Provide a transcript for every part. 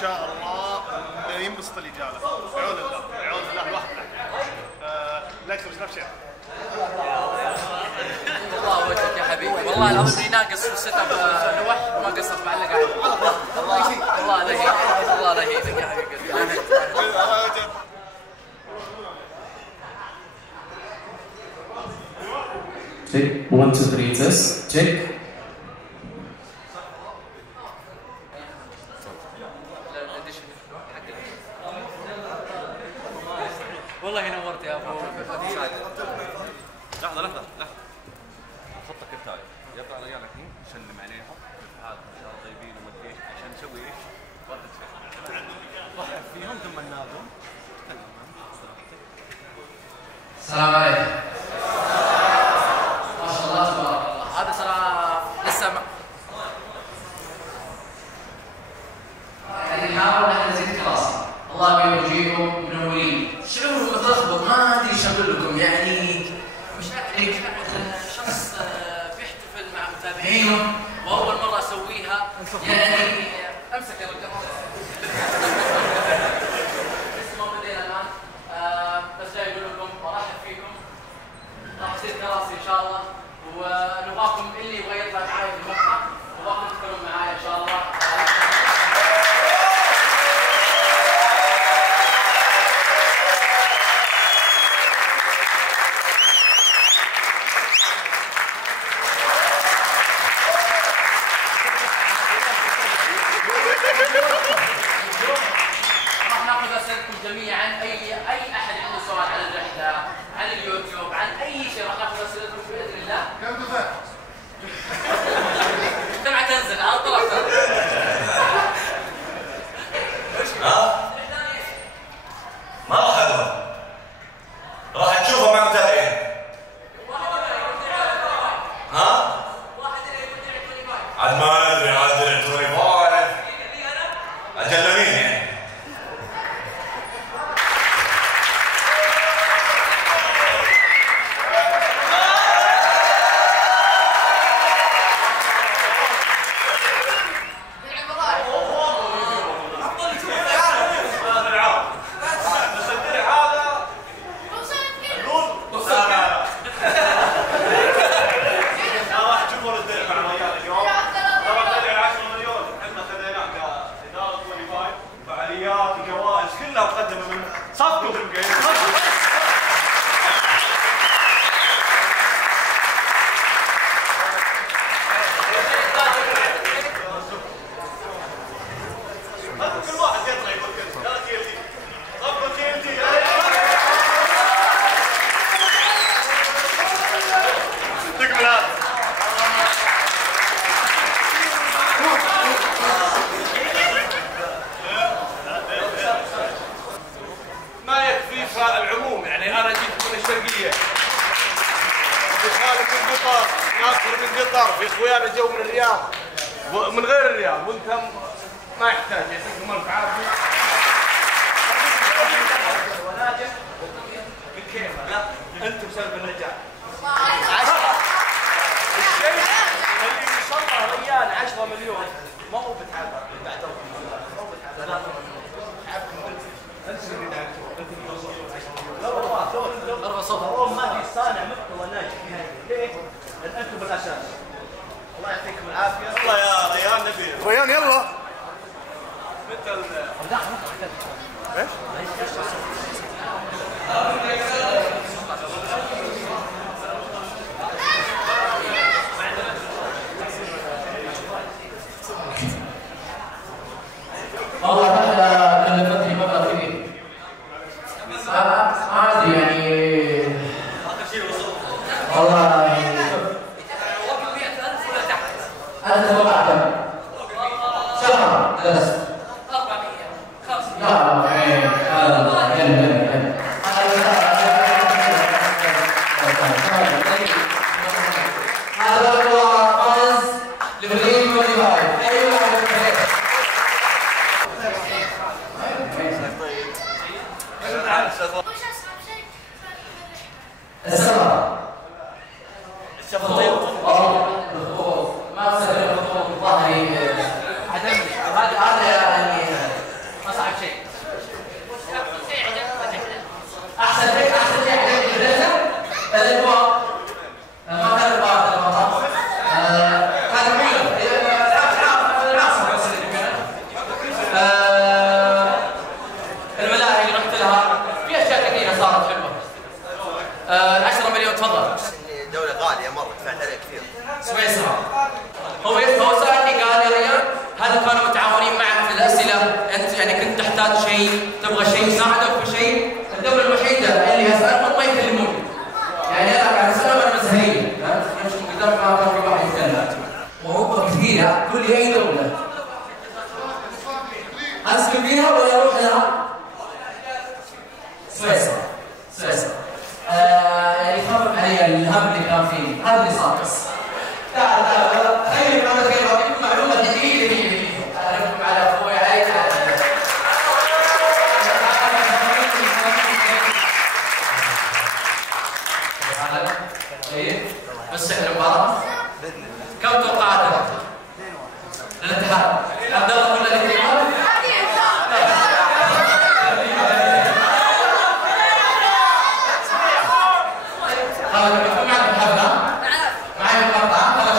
شاء الله ينبسط اللي جاله بعون الله بعون الله الواحد لا يكتب سناب شات. الله وجهك يا حبيبي والله العظيم اني ناقص في السيت اب لوح وما قصرت معلق عليه. الله لا يهينك الله لا يهينك يا حبيبي. Check 1 2 3 test check. والله نورت يا ابو لحظة خطك التالي يطلع رجالك هنا نسلم عليهم كيف حالكم ان شاء الله طيبين ومدري ايش عشان نسوي ايش؟ ردة فعل. واحد فيهم ثم ننادهم. السلام عليكم. ما شاء الله تبارك الله. هذا ترى لسه يعني نحاول نحن نزيد كلاسي. الله يوجيكم منورين. شعور متلخبط ما ادري ايش اقول لكم يعني مش يعني شخص بيحتفل مع متابعينه واول مره اسويها يعني امسك يا رجال. لسه ما بدينا الان بس جاي اقول لكم وارحب فيكم. راح يصير كراسي ان شاء الله ونبغاكم اللي يبغى يطلع معايا في المقطع نبغاكم تكونوا معايا ان شاء الله. راح ناخذ اسئلتكم جميعا اي احد عنده سؤال عن الرحله عن اليوتيوب عن اي شيء راح ناخذ اسئلتكم باذن الله. كم دفع؟ الدمعه تنزل على طول. ما راح أدخل راح تشوفه مع متابعين. ها؟ عاد ما ادري عاد 25 اجل مين يعني؟ وجوائز كلها مقدمه من صفقه كل واحد يطلع يقول كذا تي ال تي صفقه تي ال تي. يعطيكم العافيه. ما يكفي فالعموم يعني انا جيت من الشرقيه في خالد من قطر ناصر من قطر في اخويانا جو من الرياض من غير الرياض وانت ما يحتاج يعطيكم الف عافيه. وناجح بكيفه لا انتم سبب النجاح. الشيء اللي وصلنا ريال 10 مليون ما هو بتعب بعدهم ما هو بتعب تعبكم انتم اللي تعبتوا والله ما في صانع محتوى ناجح في هذه ليه؟ لان انتم بالاساس. الله يعطيكم العافيه. والله يا ريان نبي ريان يلا مثل ايش؟ والله الرحلة كلفتني مبلغ كبير. عادي يعني والله يعني أنا أتوقع كم؟ شهر درست 400 500 لا هذا هو فاز لفريق وليفاي. السفر ما صار الخطوط ظهري عدم هذا تحتاج شيء، تبغى شيء يساعدك في شيء، الدولة الوحيدة اللي هسألهم ما يكلموني. يعني أنا قاعد أسألهم أنا مزهرية، نمشي من قدام ما كان في واحد يتكلم. وأوروبا كثيرة، قول لي أي دولة؟ أسكن فيها ولا أروح لها؟ سويسرا. سويسرا. يعني خفف علي الهم اللي كان فيني، هذا اللي صار بس. تعال خليني معلومة غير معلومة دقيقة. أعرفكم على أخوي علي. بس سحر المباراة كم توقعاتك؟ للاتحاد عبد الله كل الاتحاد؟ خلاص بتكون معك الحفلة؟ معي المقطع خلاص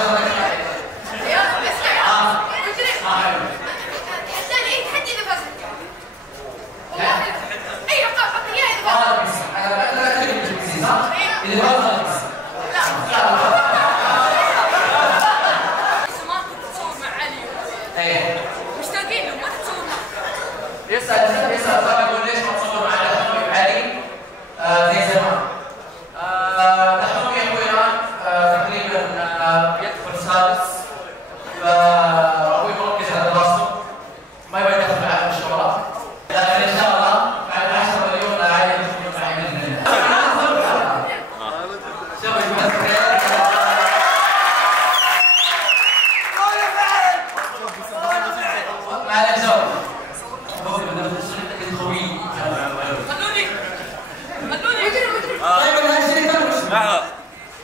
يسأل طبعا يقول ليش ما تصور مع دحومي وعلي زي زمان. دحومي يا اخوي الان تقريبا يدخل سادس، فابوي مركز على دراسته ما يبغى يدخل معاه في الشغلات، لكن ان شاء الله بعد 10 مليون عادي يدخلون معي باذن الله. شوفوا يا جماعه الخير. معلش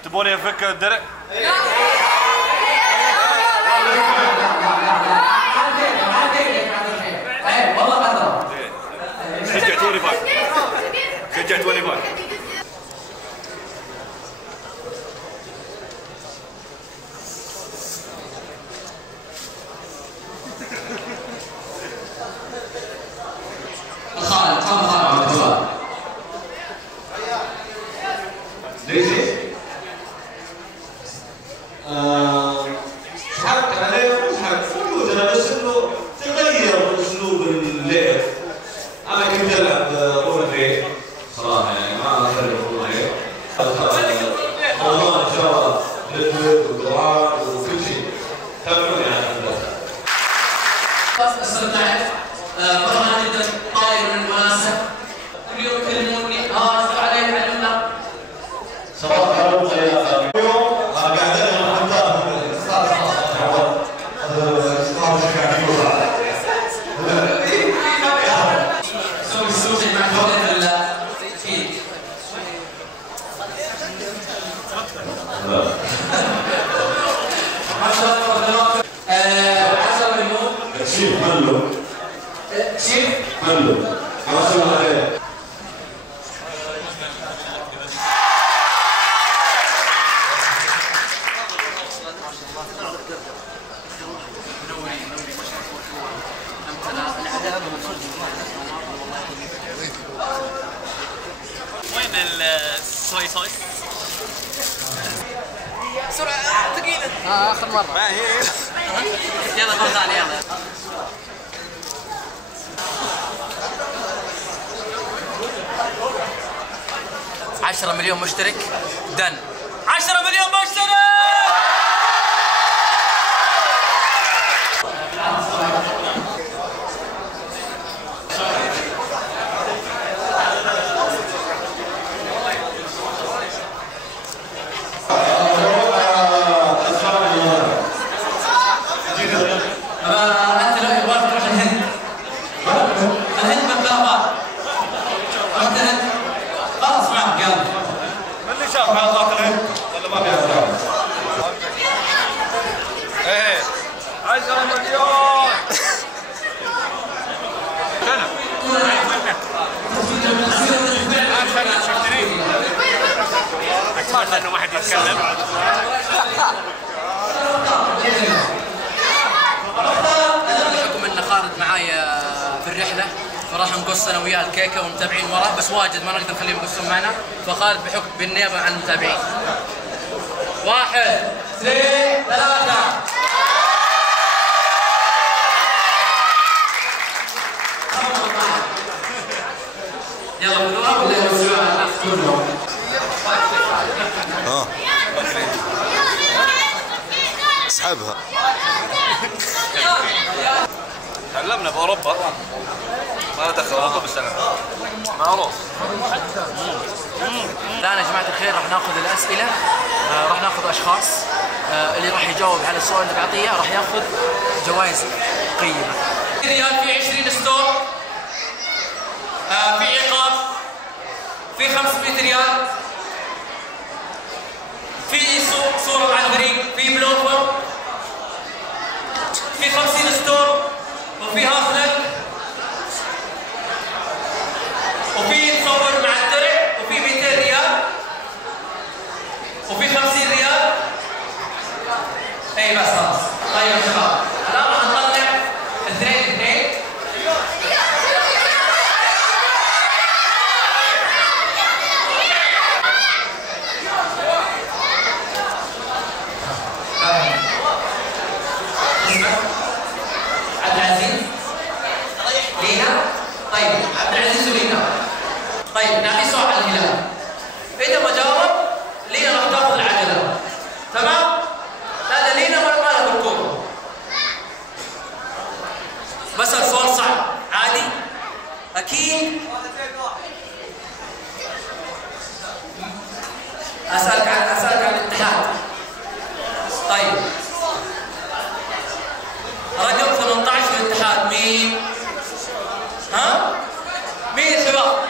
تبوني افك الدرع؟ والله ما شجعتوني فاك. شجعتوني فاك. خالد عبد الجواد. ليش؟ حق عليه حق وجودنا، بس انه تغير اسلوب اللعب. انا كنت العب رولر صراحه، يعني ما اخرب رولر. رمضان ان شاء الله ندوب ودعاء وكل شيء. تابعوني على الفلاتة. استمتعت، فرحان جدا، طاير من المناسب. كل يوم يكلموني اشتغل عليه علمنا. صباح الخير اليوم قاعدين نحضر سوي السوشي مع جودة الكيك. ما شاء الله 10 مليون. شيف ملو. شيف ملو. 10 مليون. وين الصويا صوص؟ بسرعة ثقيلة. آخر مرة. ما هي. يلا خذ يلا. 10 مليون مشترك. دن. 10 مليون مشترك. لأنه ما حد يتكلم. بحكم ان خالد معايا في الرحله فراح نقص انا وياه الكيكه والمتابعين وراه، بس واجد ما نقدر نخليهم يقصون معنا، فخالد بحكم بالنيابه عن المتابعين. 1 2 3. يلا خذوها ولا يوزعوها على الناس كلهم؟ اسحبها. تعلمنا باوروبا ما دخل اوروبا بالسنه معروف. الآن يا جماعة الخير راح ناخذ الأسئلة، راح ناخذ أشخاص، اللي راح يجاوب على السؤال اللي بعطيه راح ياخذ جوائز قيمة. ريال في 20 ستور، في عقاب، في 500 ريال، في صورة مع الفريق، في بلوفر، في 50 ستور، وفي هافلك، وفي تصور مع الدرع، وفي 200 ريال، وفي 50 ريال. اي بس خلاص. طيب يا شباب الان راح نطلع اثنين. عبد العزيز لينا. طيب عبد العزيز ولينا. طيب نعطيه سؤال على الهلال، اذا ما جاوب لينا راح تاخذ العجله. تمام؟ هذا لينا ما له بالكوره. بسأل سؤال صعب عادي؟ اكيد. اسالك عن الاتحاد. طيب رقم 18 في الاتحاد مين؟ ها؟ مين يا شباب؟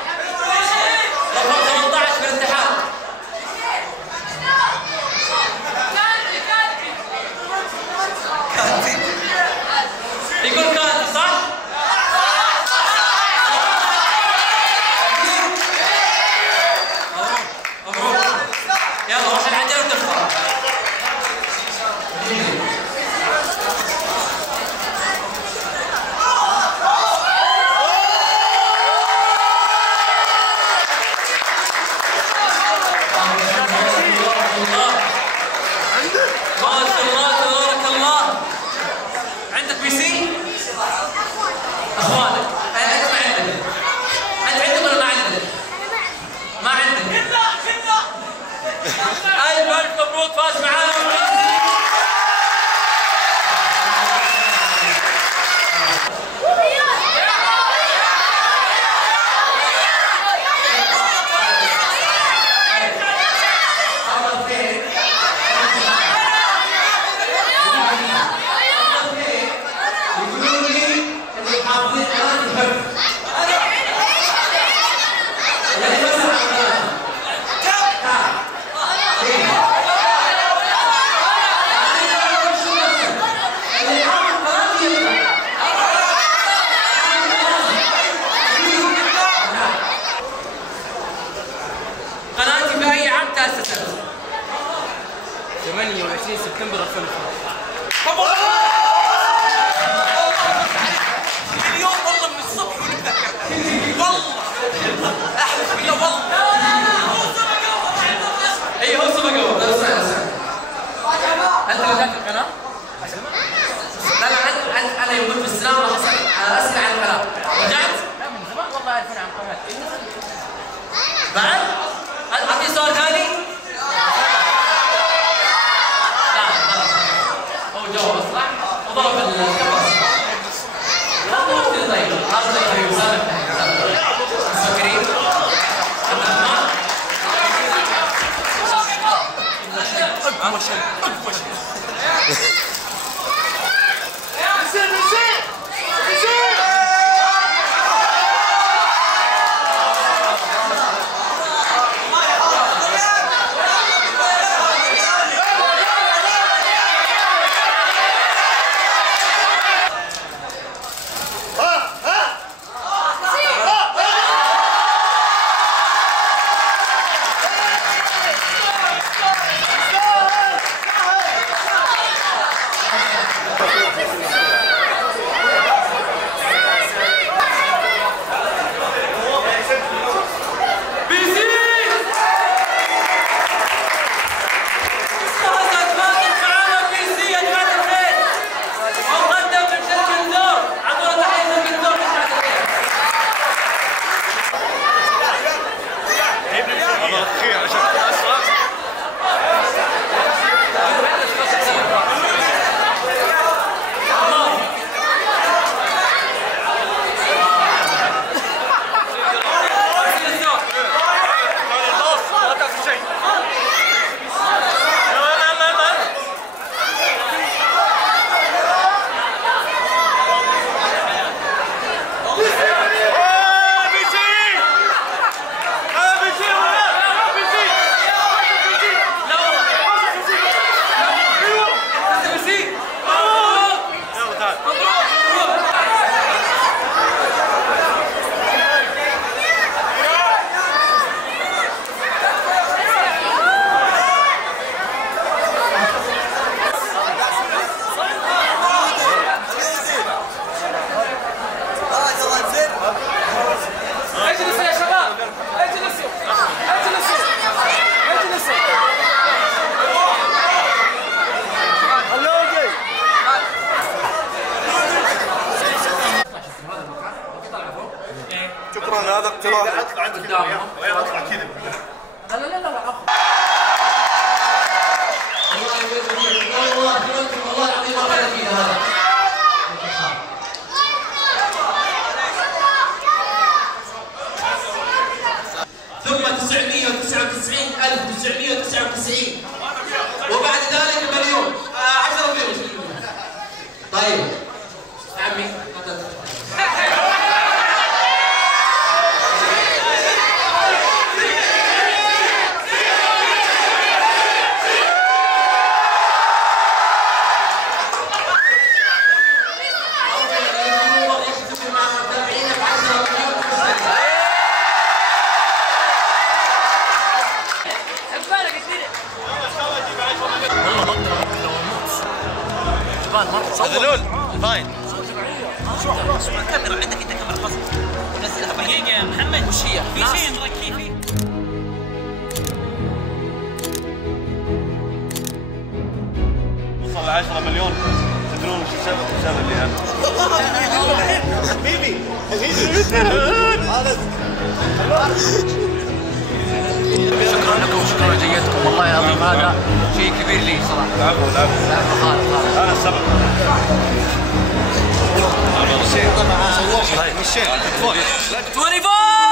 رقم 18 في الاتحاد. كانتي. يقول كانتي صح؟ مبروك. يلا روح العجلة وتفطر. اخوانك انت ما عندك، انت عندك ولا ما عندك؟ ما عندك. الف مبروك فاز معانا. قناتي في أي عام تأسست؟ 28 سبتمبر 2005. يقولون هذا اقتراح. اذا اطلع عندك الرياض اطلع كذا. لا والله العظيم ما فعل فينا هذا. ثم 999,999 وبعد ذلك مليون 10 مليون. طيب عمي هذلول فاين. شوف الكاميرا عندك انت كاميرا خاصة نزلها دقيقة يا محمد. وش هي؟ في شيء نركيه فيه. وصل 10 مليون. تدرون وش السبب اللي هذا؟ حبيبي شكرا لكم وشكرا لجيتكم والله العظيم هذا شيء كبير لي صراحه. العفو خالد انا السبب. طيب 24